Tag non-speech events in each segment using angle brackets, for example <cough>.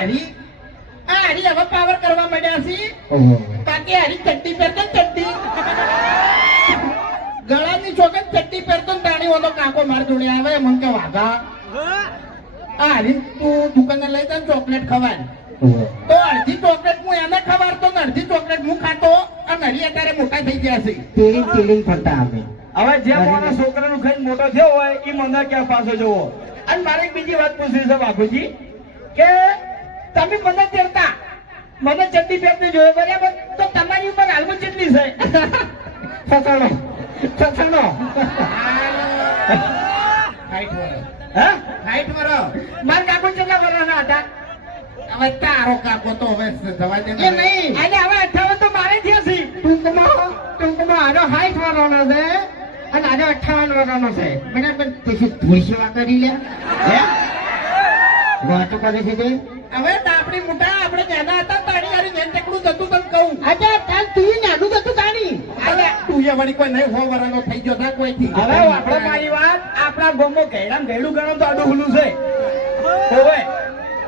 હરી આ હરી હવે પાવર કરવા માંડ્યા છે. કાકે હરી ચડ્ડી પહેરતો ચડ્ડી. ગળાની છોકન ચડ્ડી પહેરતો દાણી ઓલો કાકો માર જોડે આવે મન કે વાઘા. આ હરી તું દુકાને લઈ જાય ચોકલેટ ખવાય. તો અડધી ચોકલેટ હું એને ખવાડતો ને અડધી ચોકલેટ હું ખાતો અને હરી અત્યારે મોટા થઈ ગયા છે. ચીલિંગ ચીલિંગ ફરતા આવે હવે જે મારા છોકરાનું ખાઈને મોટો થયો હોય એ મને ક્યાં પાછો જવો? અને મારે એક બીજી વાત પૂછવી છે બાપુજી કે તમે મને ચડતા. મને ચડ્ડી ફેરતી જોયો બરાબર? તો તમારી ઉપર હાલમાં ચેટલી છે? ફસાણો. ફસાણો. હાઈટ વરો હાઈટ મારા કાકો કેટલા વર્ષના હતા? હવે તારો કાકો તો હવે જવા દે નહીં. અને હવે અઠાવન તો મારે થયા છે. ટૂંકમાં ટૂંકમાં આનો સાઠ વર્ષનો છે અને આનો અઠાવન વર્ષનો છે. બરાબર? પછી થોડી સેવા કરી લે? હે? વાતો કરે છે તે હવે આપણી મોટા આપણે નાના હતા તારી હારી જેમ ટેકડું જતું તને કહું. અચ્છા તાર તું નાનું જતું તાણી? અરે તું એ વળી કોઈ નહીં હો વરાનો થઈ ગયો થા કોઈ થી હવે આપણે મારી વાત આપણા ગોમો ઘેડામ ઘેડું ગણો તો આડું હુલું છે. ઓવે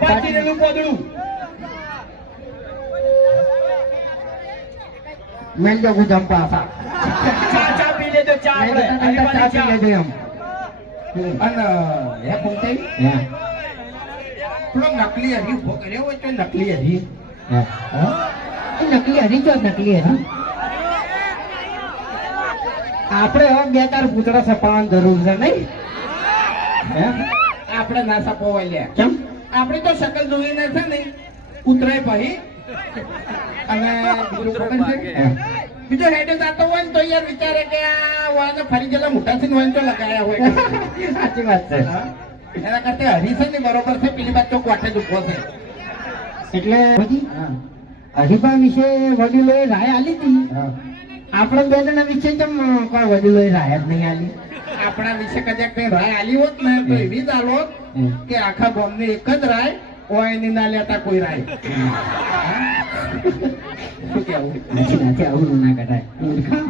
પાછી રેલું પોદડું મેં દો ગુજમ પાસા ચા ચા પી લેજો ચા આપણે. ચા પી લેજો એમ. અને હે ફૂંકાઈ હે. નકલી હરી ઊભો કર્યો હોય તો નકલી હરી. નકલી હરી તો નકલી હરી. આપણે હવે બે ચાર પૂતળા સપાવવાની જરૂર છે નહીં? આપણે ના સપોવાય લે. કેમ? આપણે તો શકલ જોઈને છે ને ઉતરાય ભાઈ. અને બીજું હેડે જાતો હોય ને તો યાર વિચારે કે આ વાળાને ફરી ગયેલા મોટા થઈને હોય તો લગાયા હોય. <laughs> સાચી વાત છે? એના કરતા હરી છે ને બરોબર છે પેલી બાજુ ચોક વાટે જ ઊભો છે. એટલે હરીફા વિશે વડીલોએ રાય આલી હતી. આપણે બે જણા વિશે કેમ કોઈ વડીલોએ રાય જ નહીં આલી આપણા વિશે કદાચ કઈ રાય આલી હોત ને તો એવી જ આલો કે આખા ગામને એક જ રાય હોયની ના લેતા કોઈ રાય. શું કેવું આવું ના કઢાય મૂર્ખા.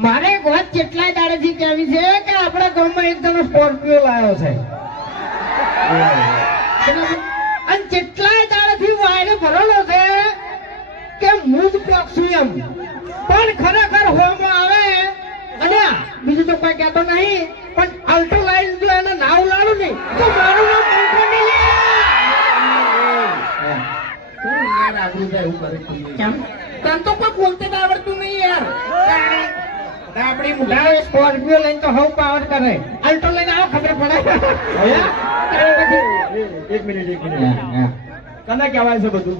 મારે એક વાત કેટલાય દાડેથી કહેવી છે કે આપણા ગામમાં એક જણો સ્કોર્પિયો લાવ્યો છે. અને કેટલાય દાડેથી વાયરે ભરેલો છે કે હું જ પક્ષું એમ પણ ખરેખર હોમાં આવે અને બીજું તો કોઈ કહેતો નહીં પણ અલ્ટો લાઈન જો એને નાવ લાડું નહીં તો મારું નામ? કેમ? તને તો કોઈ બોલતે આવડતું નહીં યાર. આપણી મુઢા સ્કોર્પિયો લઈને તો હવ પાવર કરે. અલ્ટો લઈને આવો ખબર પડે. એક મિનિટ એક મિનિટ. કને કહેવાય છે બધું?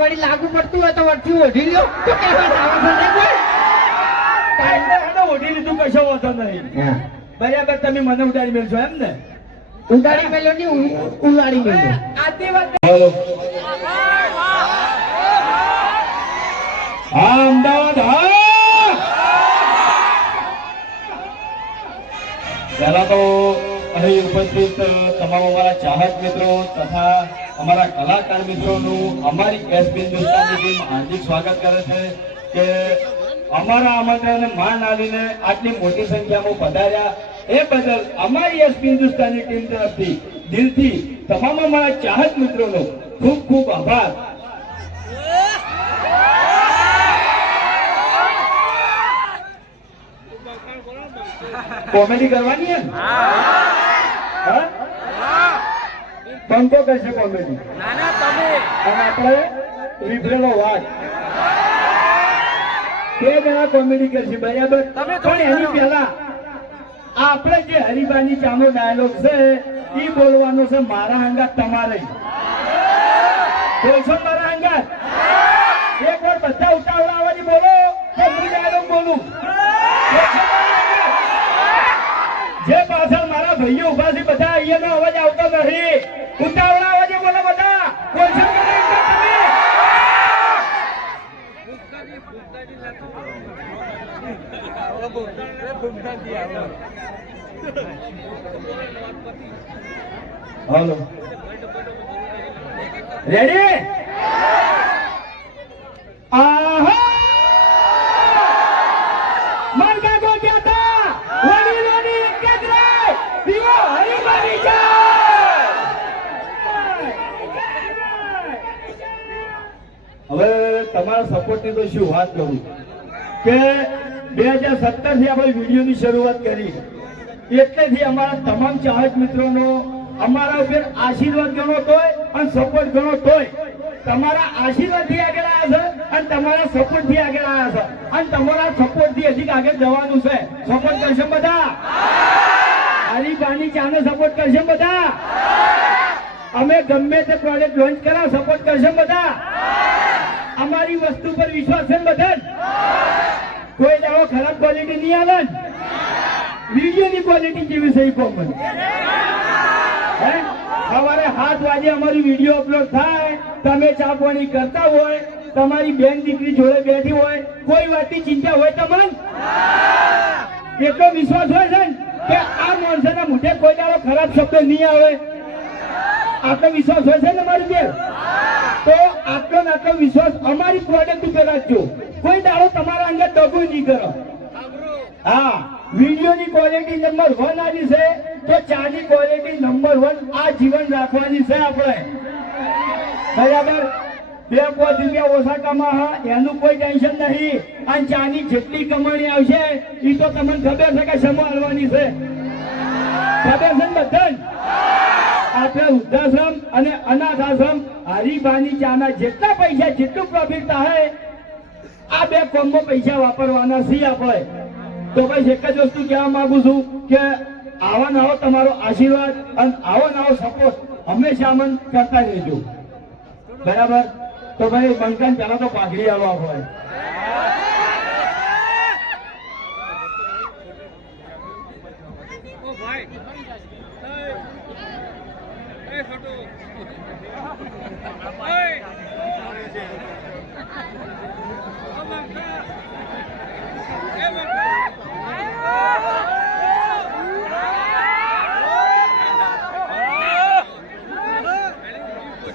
વળી લાગુ પડતું હોય તો વળથી ઓઢી લ્યો. તો કહેવાય જાવ છો ને કોઈ? ઓઢી લીધું કશો નહીં. બરાબર તમે મને ઉડાડી મેળશો એમ ને? ઉડાડી મેલ્યો નહીં ઉ- ઉલાડી મેલ્યો વાત હા અમદાવાદ હા પહેલા તો અહીં ઉપસ્થિત તમામ અમારા ચાહક મિત્રો તથા અમારા કલાકાર મિત્રોનું અમારી એસપી હિન્દુસ્તાનની ટીમ હાર્દિક સ્વાગત કરે છે કે અમારા આમંત્રણને માન આવીને આટલી મોટી સંખ્યામાં પધાર્યા. એ બદલ અમારી એસપી હિન્દુસ્તાનની ટીમ તરફથી દિલથી તમામ અમારા ચાહક મિત્રોનો ખૂબ ખૂબ આભાર. કોમેડી કરવાની હે? હા? પંકો કરશે કોમેડી. અને આપણે લીધેલો વાત બે જણા કોમેડી કરશે બરાબર? તમે પણ એની પહેલા આપણે જે હરિભાની ચાનો ડાયલોગ છે એ બોલવાનો છે મારા અંગાત તમારે. બોલશો મારા હલો. રેડી હવે તમારા સપોર્ટની તો શું વાત કરું? કે બે હજાર સત્તરથી આપણે વિડીયોની શરૂઆત કરી એટલેથી અમારા તમામ ચાહક મિત્રોનો, અમારા ઉપર આશીર્વાદ ગણો તોય અને સપોર્ટ ગણો તોય. તમારા આશીર્વાદથી આગળ આવ્યા છે અને તમારા સપોર્ટથી આગળ આવ્યા છે. અને તમારા સપોર્ટથી હજી આગળ જવાનું છે. સપોર્ટ કરશે બધા? હરીફાની ચાને સપોર્ટ કરશે બધા? અમે ગમે તે પ્રોજેક્ટ લોન્ચ કરા સપોર્ટ કરશે બધા? અમારી વસ્તુ પર વિશ્વાસ છે બધા કોઈ દાવો ખરાબ ક્વોલિટી નહીં આવે ને? વિડીયોની ક્વોલિટી કેવી છે કોમન હે? સવારે સાત વાગે અમારી વીડિયો અપલોડ થાય, તમે ચા કરતા હોય, તમારી બેન દીકરી જોડે બેઠી હોય, કોઈ વાતની ચિંતા હોય તમને? એટલો વિશ્વાસ હોય છે ને કે આ માણસના મોઢે કોઈ દાવો ખરાબ શબ્દ નહીં આવે? આટલો વિશ્વાસ હોય છે ને મારી બેન? તો આટલો આટલો વિશ્વાસ અમારી પ્રોડક્ટ ઉપર રાખજો. કોઈ દાડો તમારા અંદર દગો નહીં કરો. હા, વિડીયોની ક્વોલિટી નંબર વન આવી છે તો ચાની ક્વોલિટી નંબર વન આ જીવન રાખવાની છે આપણે. બરાબર? બે પાંચ રૂપિયા ઓછા કમા એનું કોઈ ટેન્શન નહીં. અને ચાની જેટલી કમાણી આવશે એ તો તમને ખબર છે કે સંભાળવાની છે. ખબર છે ને બધાને? આપણે વૃદ્ધાશ્રમ અને અનાથ આશ્રમ હરિભાની ચાના જેટલા પૈસા, જેટલું પ્રોફિટ થાય, આ બે કોમ્બો પૈસા વાપરવાના છીએ આપણે. તો ભાઈ એક જ વસ્તુ કહેવા માંગુ છું કે આવા નવો તમારો આશીર્વાદ અને આવો નવો સપોર્ટ હંમેશા અમન કરતા રહેજો. બરાબર? તો ભાઈ બંકન, પહેલા તો પાઘડી આવો આપણે.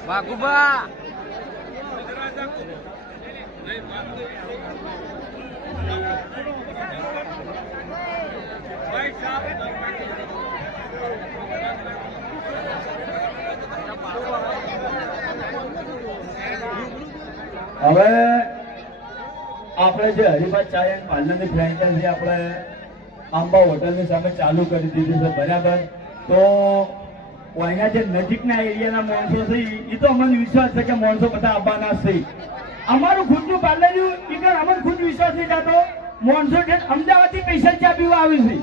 વાઘુબા. હવે આપણે જે હરિભાઈ ચાય એન્ડ પાર્લરની ફ્રેન્ચાઇઝી આપણે આંબા હોટલની સામે ચાલુ કરી દીધી છે, બરાબર? તો અહીંના જે નજીકના એરિયાના માણસો છે એ તો અમને વિશ્વાસ છે કે માણસો બધા આવવાના છે. અમારું ખુદનું પાર્લર એ અમને ખુદ વિશ્વાસ નહીં થતો. માણસો કે અમદાવાદથી સ્પેશિયલ ચા પીવા આવી છે.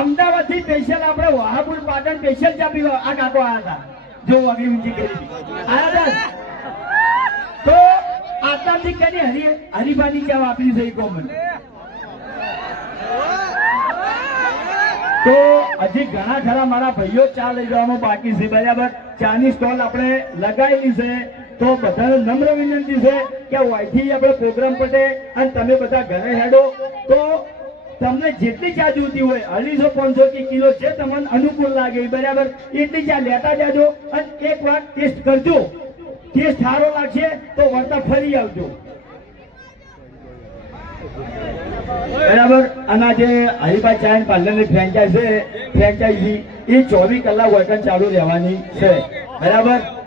અમદાવાદથી સ્પેશિયલ આપણે વહાપુર પાટણ સ્પેશિયલ ચા પીવા આ કાકો આવ્યા હતા. જો આગળ ઊંચી કરી આવ્યા તો આટલાથી કરી હરી હરીબાની ચા વાપરી છે કોમન. તો હજી ઘણા ખરા મારા ભાઈઓ ચા લઈ જવામાં બાકી છે, બરાબર? ચાની સ્ટોલ આપણે લગાવેલી છે. તો બધાને નમ્ર વિનંતી છે કે વાયથી આપણે પ્રોગ્રામ પટે અને તમે બધા ઘરે હેડો. તો તમને જેટલી ચા જોતી હોય, અઢીસો, પાંચસો કે કિલો જે તમને અનુકૂળ લાગે, બરાબર? એટલી ચા લેતા જાજો અને એક વાર ટેસ્ટ કરજો. ટેસ્ટ સારો લાગશે તો વળતા ફરી આવજો. બરાબર? અને જે હરિભાઈ ચાઇન પાર્લરની ફ્રેન્ચાઇઝ છે ફ્રેન્ચાઇઝી એ ચોવીસ કલાક વર્કન ચાલુ રહેવાની છે. બરાબર?